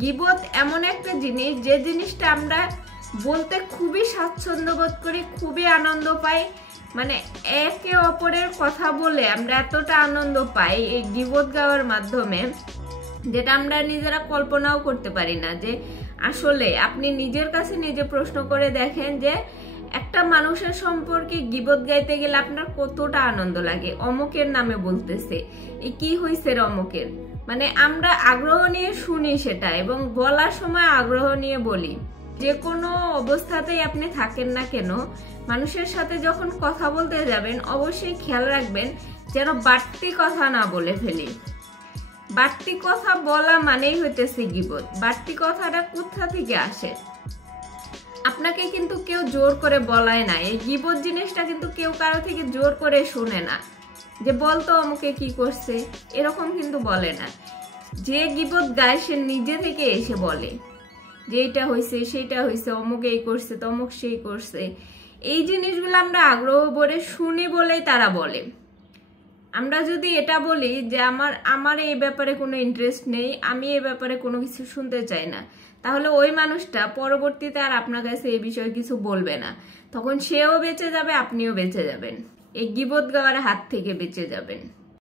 গীবত এমন একটা জিনিস, যে জিনিসটা আমরা বলতে খুবই স্বাচ্ছন্দ্য বোধ করি, খুবই আনন্দ পাই। মানে একে অপরের কথা বলে আমরা এতটা আনন্দ পাই এই গীবত গাওয়ার মাধ্যমে, যেটা আমরা নিজেরা কল্পনাও করতে পারি না। যে আসলে আপনি নিজের কাছে নিজে প্রশ্ন করে দেখেন যে একটা মানুষের সম্পর্কে গীবত গাইতে গেলে আপনার কতটা আনন্দ লাগে। অমুকের নামে বলতেছে, এই কি হয়েছে অমুকের, মানে আমরা আগ্রহ নিয়ে শুনি সেটা, এবং বলার সময় আগ্রহ নিয়ে বলি। যে কোনো অবস্থাতেই আপনি থাকেন না কেন, মানুষের সাথে যখন কথা বলতে যাবেন অবশ্যই খেয়াল রাখবেন যেন বাড়তি কথা না বলে ফেলি। বাড়তি কথা বলা মানেই হইতেছে গীবত। বাড়তি কথাটা কোথা থেকে আসে? আপনাকে কিন্তু কেউ জোর করে বলায় না। এই গীবত জিনিসটা কিন্তু কেউ কারো থেকে জোর করে শুনে না, যে বলতো অমুকে কি করছে, এরকম কিন্তু বলে না। যে গীবত গায় সে নিজে থেকে এসে বলে যে এইটা হয়েছে, সেইটা হয়েছে, অমুক এই করছে, তমুক সেই করছে। এই জিনিসগুলো আমরা আগ্রহ ভরে শুনি বলেই তারা বলে। আমরা যদি এটা বলি যে আমার এই ব্যাপারে কোনো ইন্টারেস্ট নেই, আমি এই ব্যাপারে কোনো কিছু শুনতে চাই না, তাহলে ওই মানুষটা পরবর্তীতে আর আপনার কাছে এই বিষয়ে কিছু বলবে না। তখন সেও বেঁচে যাবে, আপনিও বেঁচে যাবেন, এই গীবত গাওয়ার হাত থেকে বেঁচে যাবেন।